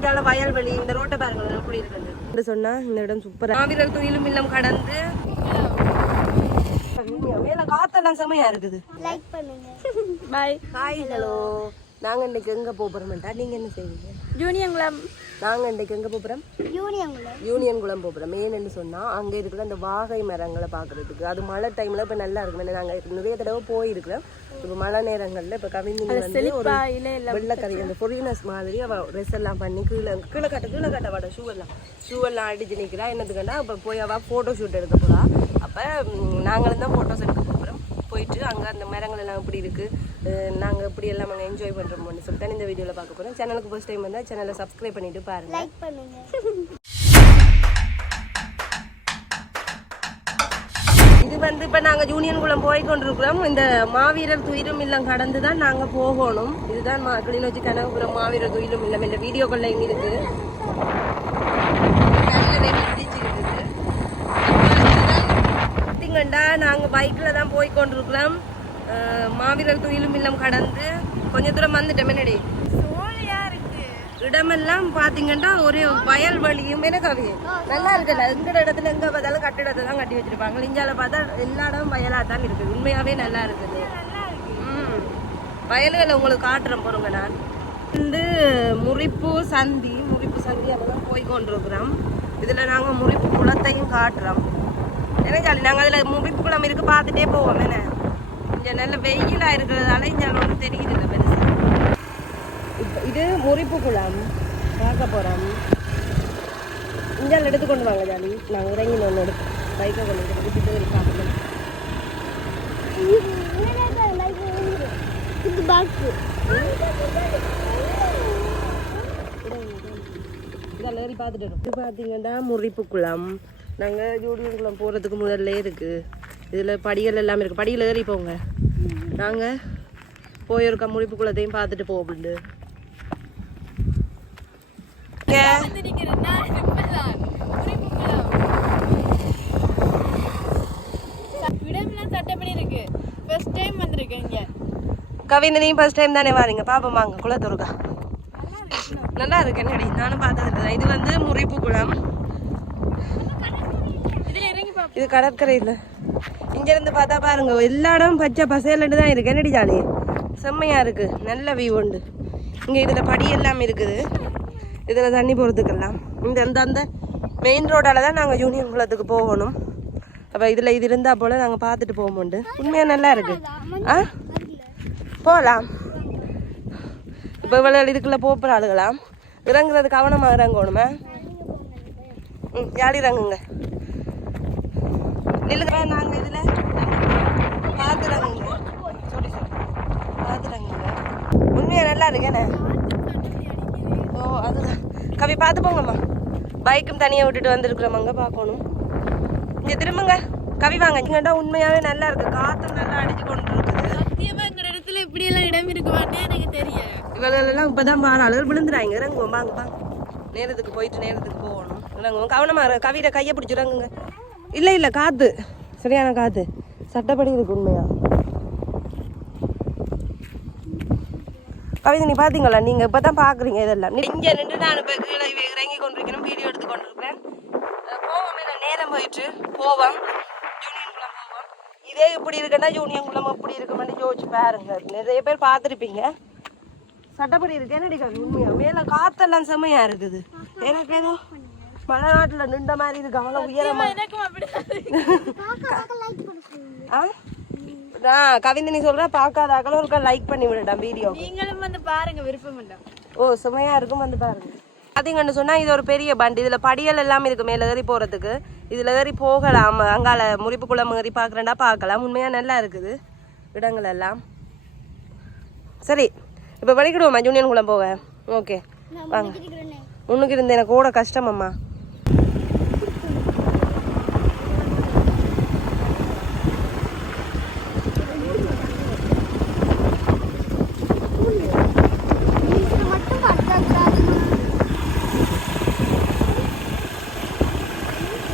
இங்கால வயல்வெளி இந்த ரோட்டை பாருங்க எப்படி இருக்குது சொன்னா இந்த இடம் சூப்பரா மாவீரர் துயிலும் இல்லம் கடந்து. மேல காத்தெல்லாம் செமையா இருக்குது. லைக் பண்ணுங்க. பாய் ஹாய் ஹலோ நாங்க இன்னைக்கு எங்க போறோம்ட்டா நீங்க என்ன செய்வீங்க? ஜூனியங்குளம் நாங்க இன்னைக்கு எங்க போறோம்? யூனியன்குள்ள யூனியன் குளம் போகிறோம் ஏன்னு சொன்னா அங்க இருக்கிற அந்த வாகை மரங்களை பார்க்கறதுக்கு. அது மழை டைம்ல இப்ப நல்லா இருக்கும். ஏன்னா நாங்க நிறைய தடவை போயிருக்கிறோம். இப்ப மழை நேரங்கள்ல இப்ப கவிஞர் வந்து ஒரு வெள்ளக்கறி அந்த பொரியனஸ் மாதிரி அவ ட்ரெஸ் எல்லாம் பண்ணி கீழே கீழே கட்ட கீழே கட்ட வாட ஷூ எல்லாம். ஷூ எல்லாம் அடிச்சு நிக்கிறா. என்னதுக்குன்னா இப்ப போய் அவ போட்டோ ஷூட் எடுக்க போறா. அப்ப நாங்களும் தான் போட்டோஸ் எடுக்க போகிறோம் போயிட்டு அங்க அந்த மரங்கள் எல்லாம் எப்படி இருக்கு? அஹ் நாங்க எப்படி எல்லாம் அங்க என்ஜாய் பண்றோம்னு சொல்லிட்டு தான் இந்த வீடியோல பார்க்க போறோம். சேனலுக்கு ஃபர்ஸ்ட் டைம் வந்தா சேனலை சப்ஸ்கிரைப் பண்ணிட்டு பாருங்க. லைக் பண்ணுங்க. இது வந்து இப்ப நாங்க யூனியன் குளம் போய் கொண்டிருக்கிறோம். இந்த மாவீரர் துயிலும் இல்லம் கடந்து தான் நாங்க போகணும். இதுதான் மா கிளிநொச்சி கனகபுரம் மாவீரர் துயிலும் இல்லம் இந்த வீடியோக்குள்ள இங்க இருக்கு. கல்லறை பிடிச்சிருக்குது. பார்த்தீங்கன்னா நாங்க பைக்ல தான் போய் கொண்டிருக்கிறோம். மாவீரர் துயிலும் இல்லம் கடந்து கொஞ்ச தூரம் வந்துட்டோம் என்னடி இடமெல்லாம் பாத்தீங்கன்னா ஒரே வயல்வெளியும் என்ன கவி? நல்லா இருக்குல்ல எங்கட இடத்துல எங்க பார்த்தாலும் கட்டிடத்தை தான் கட்டி வச்சிருப்பாங்க. இஞ்சால பார்த்தா எல்லா இடமும் வயலா தான் இருக்குது. உண்மையாவே நல்லா இருக்குது. ம். வயல்களை உங்களுக்கு காட்டுறேன் பொறுங்க நான். வந்து முறிப்பு சந்தி முறிப்பு சந்தி அதெல்லாம் போய் கொண்டிருக்கிறோம். இதுல நாங்க முறிப்பு குளத்தையும் காட்டுறோம். என்ன ஜாலி? நாங்க அதுல முறிப்பு குளம் இருக்கு பார்த்துட்டே போவோம் என்ன? கொஞ்சம் நல்ல வெயிலாக இருக்கிறதால இங்கே ஒன்றும் தெரியுது இல்லை பெருசா இது முறிப்பு குளம். பார்க்க போகிறோம் இஞ்சால் எடுத்து கொண்டு வாங்க ஜாலி. நாங்கள் இறங்கி ஒன்று எடுத்து பைக்கை கொண்டு வந்து விட்டுட்டு பார்க்கணும் இது இதெல்லாம் ஏறி பார்த்துட்டு இது பார்த்தீங்கன்னா முறிப்பு குளம். நாங்கள் யூனியன் குளம் போகிறதுக்கு முதல்ல இருக்குது இதில் படிகள் எல்லாம் இருக்குது படியில் ஏறி போங்க. நாங்கள் போயிருக்க முறிப்பு குளத்தையும் பார்த்துட்டு போகுண்டு வந்திருக்கேன் இங்க கவிந்தனையும் ஃபர்ஸ்ட் டைம் தானே வாரீங்க. பாப்போம் வாங்க. குளத்துருக்கா நல்லா இருக்கு என்னடி? நானும் பார்த்தது இல்லை. இது வந்து முறிப்பு குளம். இது கடற்கரை இல்லை இங்கேருந்து பார்த்தா பாருங்க எல்லா இடம் பச்சை பசேலன்னு தான் இருக்கு. என்னடி ஜாலி? செம்மையாக இருக்குது நல்ல வியூ உண்டு. இங்கே இதில் படி எல்லாம் இருக்குது. இதில் தண்ணி போகிறதுக்கெல்லாம் இந்த அந்த அந்த மெயின் ரோடால் தான் நாங்கள் யூனியன் குளத்துக்கு போகணும். அப்போ இதில் இது இருந்தால் போல் நாங்கள் பார்த்துட்டு போகும்போண்டு உண்மையாக நல்லா இருக்குது ஆ? போகலாம் இப்போ இவ்வளோ இதுக்குள்ளே போகிற ஆளுகளாம் இறங்குறது கவனமாக இறங்கணுமே? ம் யார் இறங்குங்க? நில்லுங்க. நாங்கள் இதில் பாத்துறாங்க சொல்லி சொல்லி பாத்துறாங்க உண்மையா நல்லா இருக்கேனே ஓ அதுதான். கவி பார்த்து போங்கம்மா. பைக்கும் தனியாக விட்டுட்டு வந்திருக்கிறோமாங்க பார்க்கணும். இங்கே திரும்புங்க. கவி வாங்க. இங்கடா உண்மையாவே நல்லா இருக்கு. காத்தும் நல்லா அடிச்சு கொண்டு இருக்குது சத்தியமா இந்த இடத்துல இப்படி எல்லாம் இடம் இருக்குமாட்டே எனக்கு தெரியும் இவங்களெல்லாம் இப்பதான் பாராளர் விழுந்துறாங்க. இறங்குவோம் வாங்க வாங்க. நேரத்துக்கு போயிட்டு நேரத்துக்கு போகணும். இறங்குவோம். கவனமா இரு. கவியில கையை பிடிச்சி இறங்குங்க. இல்லை இல்லை காத்து. சரியான காத்து. சட்டப்படி இருக்கு உண்மையா? கவிதை நீ பாத்தீங்களா? நீங்க இப்பதான் பாக்குறீங்க இதெல்லாம். நீ இங்க நின்று நான் இப்ப கீழே இறங்கி கொண்டிருக்கிறேன். வீடியோ எடுத்து கொண்டிருக்கிறேன். போவோம் இல்ல நேரம் போயிட்டு போவோம். யூனியன் குளம் போவோம். இதே இப்படி இருக்குன்னா யூனியன் குளம் எப்படி இருக்குமென்னு யோசிச்சு பாருங்க. நிறைய பேர் பார்த்துருப்பீங்க. சட்டப்படி இருக்கு. என்னடி கவி உண்மையா? மேல காத்தெல்லாம் செம்மையா இருக்குது. எனக்கு ஏதோ மழை நாட்டுல நின்ற மாதிரி இருக்கு. அவ்வளவு உயரமா எனக்கும் அப்படி லைக் பண்ணுங்க ஆ கவிதை நீ சொல்ற பார்க்காத அகல லைக் பண்ணி விடட்டான் வீடியோ நீங்களும் வந்து பாருங்க விருப்பம் இல்ல ஓ செம்மையா இருக்கும் வந்து பாருங்க. பார்த்தீங்கன்னு சொன்னா இது ஒரு பெரிய பண்ட் இதுல படிகள் எல்லாம் இருக்கு மேல ஏறி போறதுக்கு. இதுல ஏறி போகலாம். அங்கால முறிப்பு குளம் ஏறி பார்க்கறேன்டா பார்க்கலாம். உண்மையா நல்லா இருக்குது இடங்கள் எல்லாம். சரி இப்போ படிக்கிடுவோம்மா ஜூனியன் குளம் போக? ஓகே வாங்க. முன்னுக்கு இருந்து எனக்கு ஓட கஷ்டம்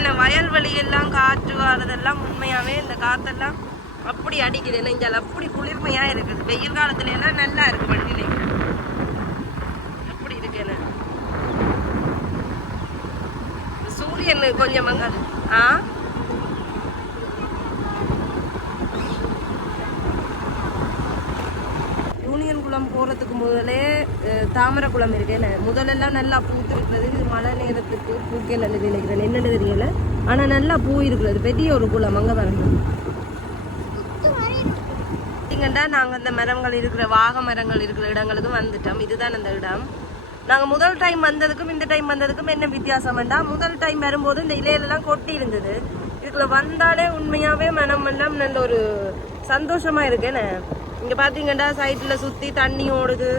வயல்வெளி வயல்வெளியெல்லாம் காற்று வரதெல்லாம் உண்மையாவே இந்த காத்தெல்லாம் அப்படி அடிக்குது. நெஞ்சால் அப்படி குளிர்மையா இருக்குது. வெயில் காலத்துல எல்லாம் நல்லா இருக்கு வண்டியில. அப்படி இருக்கு என்ன சூரியன் கொஞ்சம் மங்காது ஆ யூனியன் குளம் போகிறதுக்கு முதலே தாமரை குளம் இருக்கேன் முதலெல்லாம் நல்லா பூத்து இருக்கிறது இது மழை நேரத்துக்கு பூக்கல நினைக்கிறேன். என்னென்னு தெரியல. ஆனால் நல்லா பூ இருக்கிறது. பெரிய ஒரு குளம் அங்கே வரணும் பார்த்தீங்கன்னா நாங்கள் அந்த மரங்கள் இருக்கிற வாக மரங்கள் இருக்கிற இடங்களுக்கு வந்துட்டோம். இதுதான் அந்த இடம். நாங்கள் முதல் டைம் வந்ததுக்கும் இந்த டைம் வந்ததுக்கும் என்ன வித்தியாசம் வேண்டாம் முதல் டைம் வரும்போது இந்த இலையிலலாம் கொட்டி இருந்தது. இதுக்குள்ள வந்தாலே உண்மையாகவே மனம் எல்லாம் நல்ல ஒரு சந்தோஷமாக இருக்கேன்னு இங்க பார்த்தீங்கன்னா சைட்ல சுத்தி தண்ணி ஓடுது.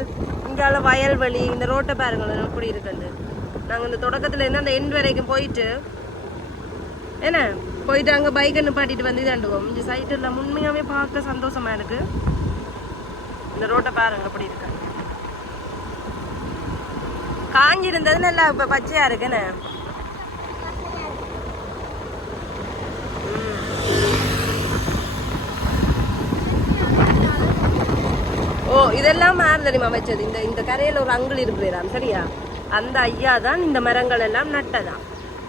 இங்கால வயல்வெளி இந்த ரோட்டை பாருங்களேன் எப்படி இருக்குது நாங்க இந்த தொடக்கத்துல இருந்து அந்த எண்ட் வரைக்கும் போயிட்டு என்ன? போயிட்டு அங்க பைக்கை நிப்பாட்டிட்டு வந்து தாண்டுவோம் இந்த சைட்டில் உண்மையாவே பார்க்க சந்தோஷமா இருக்கு. இந்த ரோட்டை பாருங்க எப்படி இருக்கு. காஞ்சி இருந்தது நல்லா இப்ப பச்சையா இருக்குன்னு. ஓ இதெல்லாம் யார் தெரியுமா வச்சது? இந்த இந்த கரையில ஒரு அங்கிள் இருக்கிறாராம் சரியா? அந்த ஐயா தான் இந்த மரங்கள் எல்லாம் நட்டதாம்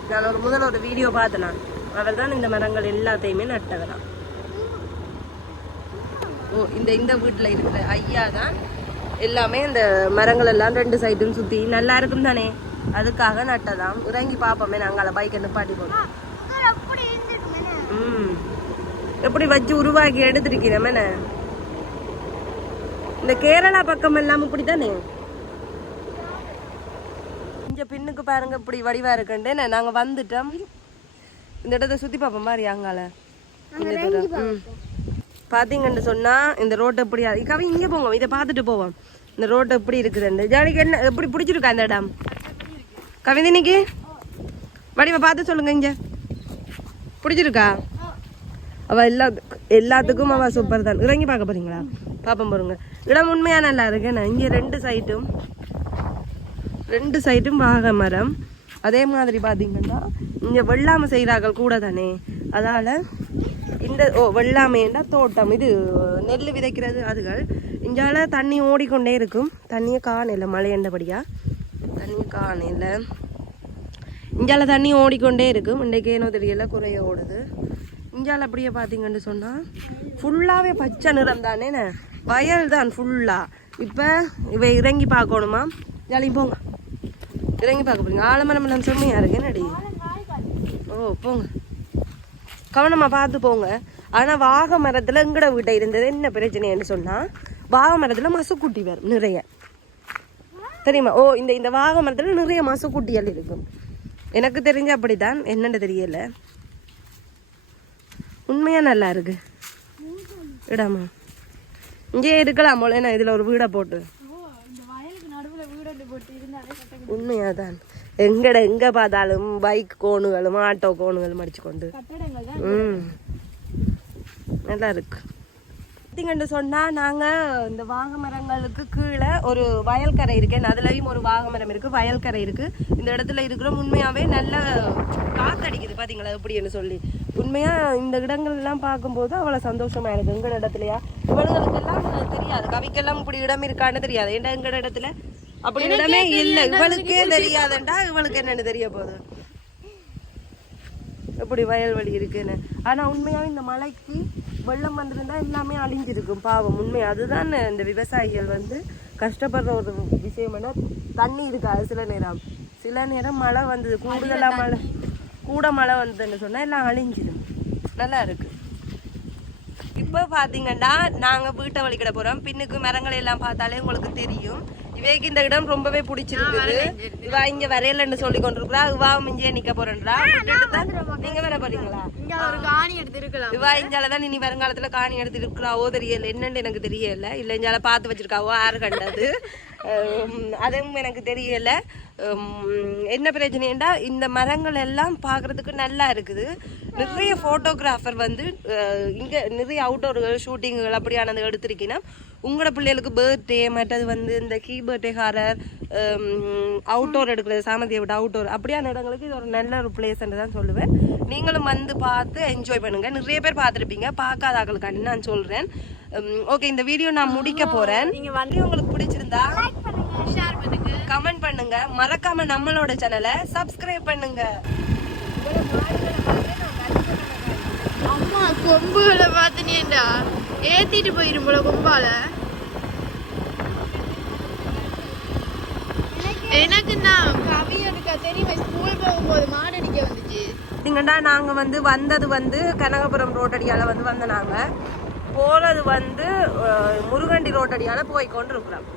நான் ஒரு முதல்ல ஒரு வீடியோ பார்த்தேன் அவர் தான் இந்த மரங்கள் எல்லாத்தையுமே நட்டவராம் ஓ இந்த இந்த வீட்டுல இருக்கிற ஐயா தான் எல்லாமே இந்த மரங்கள் எல்லாம் ரெண்டு சைடும் சுத்தி நல்லா இருக்கும் தானே? அதுக்காக நட்டதாம் இறங்கி பார்ப்போமே நாங்கள் பைக்கை நிப்பாட்டி போனோம் ம். எப்படி வச்சு உருவாக்கி எடுத்திருக்கிறோம் என்ன இந்த கேரளா பக்கம் எல்லாம் இப்படித்தானே இங்க பின்னுக்கு பாருங்க இப்படி வடிவா இருக்குண்டு என்ன நாங்க வந்துட்டோம். இந்த இடத்த சுத்தி பார்ப்போம் பாரு அங்கால இந்த தூரம். ம். பாத்தீங்கன்னு சொன்னா இந்த ரோட்டை எப்படி கவி இங்க போங்க இதை பார்த்துட்டு போவோம். இந்த ரோட்டை எப்படி இருக்குதுன்னு ஜாலிக்கு என்ன எப்படி பிடிச்சிருக்கா இந்த இடம்? கவிதினிக்கு வடிவ பார்த்து சொல்லுங்க இங்க. பிடிச்சிருக்கா? அவ எல்லா எல்லாத்துக்கும் அவ சூப்பர் தான் இறங்கி பார்க்க போறீங்களா? பாப்பம் பாருங்க இடம் உண்மையா நல்லா இருக்கு. இங்கே இங்க ரெண்டு சைட்டும் ரெண்டு சைட்டும் வாகை மரம். அதே மாதிரி பாத்தீங்கன்னா இங்க வெள்ளாமை செய்கிறார்கள் கூட தானே. அதால இந்த ஓ வெள்ளாமைன்னா தோட்டம். இது நெல் விதைக்கிறது அதுகள். இங்கால தண்ணி ஓடிக்கொண்டே இருக்கும். தண்ணியை காணல மழையண்டபடியா தண்ணியை காணல இங்கால தண்ணி ஓடிக்கொண்டே இருக்கும். இன்றைக்கு ஏனோ தெரியல குறைய ஓடுது. இஞ்சால அப்படியே பார்த்தீங்கன்னு சொன்னால் ஃபுல்லாகவே பச்சை நிறம் தானே வயல் தான் ஃபுல்லாக இப்போ இவ இறங்கி பார்க்கணுமா? ஜாலி போங்க. இறங்கி பார்க்க போறீங்க. ஆலமரம் நம்ம செம்மையாக இருக்கு. ஓ போங்க. கவனமாக பார்த்து போங்க. ஆனால் வாக மரத்தில் எங்கட வீட்டை இருந்தது? என்ன பிரச்சனைன்னு சொன்னால் வாக மரத்தில் மசுக்குட்டி வரும் நிறைய. தெரியுமா? ஓ இந்த இந்த வாக மரத்தில் நிறைய மசுக்குட்டிகள் இருக்கும். எனக்கு தெரிஞ்ச அப்படிதான் என்னன்னு தெரியலை. உண்மையா நல்லா இருக்கு. இடமா. இங்கே இருக்கலாம் போல நான் இதுல ஒரு வீடை போட்டு. கட்ட உண்மையாதான். எங்கட எங்க பார்த்தாலும் பைக் கோணுகளும் ஆட்டோ கோணுகளும் அடிச்சு கொண்டு. தான் ம். நல்லா இருக்கு. பார்த்தீங்கன்னு சொன்னா நாங்க இந்த வாகை மரங்களுக்கு கீழே ஒரு வயல்கரை இருக்கேன் அதுலயும் ஒரு வாகை மரம் இருக்கு வயல்கரை இருக்கு. இந்த இடத்துல இருக்கிற உண்மையாவே நல்ல காத்தடிக்குது பாத்தீங்களா? எப்படின்னு சொல்லி. உண்மையா இந்த இடங்கள் எல்லாம் பார்க்கும்போது அவ்வளவு சந்தோஷமா இருக்கு. எங்கட இடத்துலயா? இவங்களுக்கு எல்லாம் தெரியாது. கவிக்கெல்லாம் இப்படி இடம் இருக்கான்னு தெரியாது. ஏன்டா எங்கட இடத்துல? அப்படி இடமே இல்ல. இவளுக்கே தெரியாதுண்டா. இவளுக்கு என்னன்னு தெரிய போகுது. எப்படி வயல்வெளி இருக்குன்னு. ஆனா உண்மையாவே இந்த மழைக்கு வெள்ளம் வந்திருந்தா எல்லாமே அழிஞ்சிருக்கும் பாவம். உண்மை அதுதான் இந்த விவசாயிகள் வந்து கஷ்டப்படுற ஒரு விஷயம்னா தண்ணி இருக்காது சில நேரம். சில நேரம் மழை வந்தது. கூடுதலா மழை கூட மழை வந்ததுன்னு சொன்னா எல்லாம் அழிஞ்சிடும். நல்லா இருக்கு. இப்போ பாத்தீங்கன்னா நாங்க வீட்டை வழிக்கிட போறோம். பின்னுக்கு மரங்களை எல்லாம் பார்த்தாலே உங்களுக்கு தெரியும். இவைக்கு இந்த இடம் ரொம்பவே பிடிச்சிருக்குது. இவா இங்க வரையலன்னு சொல்லி கொண்டிருக்கிறா இவா இங்கே நிக்க போறேன்றா. நீங்க வர போறீங்களா இவா இஞ்சாலதான் இனி வருங்காலத்துல காணி எடுத்து இருக்கிறாவோ தெரியல. என்னன்னு எனக்கு தெரியல. இல்ல இஞ்சால பார்த்து வச்சிருக்காவோ? யாரு கண்டது? அதுவும் எனக்கு தெரியல. என்ன பிரச்சனைண்டா இந்த மரங்கள் எல்லாம் பார்க்கறதுக்கு நல்லா இருக்குது. நிறைய ஃபோட்டோகிராஃபர் வந்து இங்கே நிறைய அவுட்டோர் ஷூட்டிங்குகள் அப்படியானது எடுத்திருக்கீங்கன்னா உங்களோட பிள்ளைகளுக்கு பர்த்டே மற்றது வந்து இந்த கீ பர்த்டேகாரர் அவுட்டோர் எடுக்கிறது சாமந்தியை விட அவுட்டோர் அப்படியான இடங்களுக்கு இது ஒரு நல்ல ஒரு பிளேஸ்ன்னு தான் சொல்லுவேன். நீங்களும் வந்து பார்த்து என்ஜாய் பண்ணுங்கள் நிறைய பேர் பார்த்துருப்பீங்க. பார்க்காத ஆக்களுக்காண்டி நான் சொல்கிறேன் ஓகே இந்த வீடியோ நான் முடிக்க போறேன். நீங்க வந்து உங்களுக்கு பிடிச்சிருந்தா ஷேர் பண்ணுங்க கமெண்ட் பண்ணுங்க. மறக்காம நம்மளோட சேனலை சப்ஸ்கிரைப் பண்ணுங்க. அம்மா கொம்புகளை பார்த்தினேண்டா ஏத்திட்டு போயிரும் போல கொம்பால. எனக்கு நான் கவி இருக்கா? தெரியுமா ஸ்கூல் போகும்போது மாடு அடிக்க வந்துச்சு. பார்த்தீங்கன்னா நாங்கள் வந்து வந்தது வந்து கனகபுரம் ரோட்டடியால் வந்து வந்த நாங்கள் போகிறது வந்து முருகண்டி ரோட்டடியால் போய் கொண்டு இருக்கிறோம்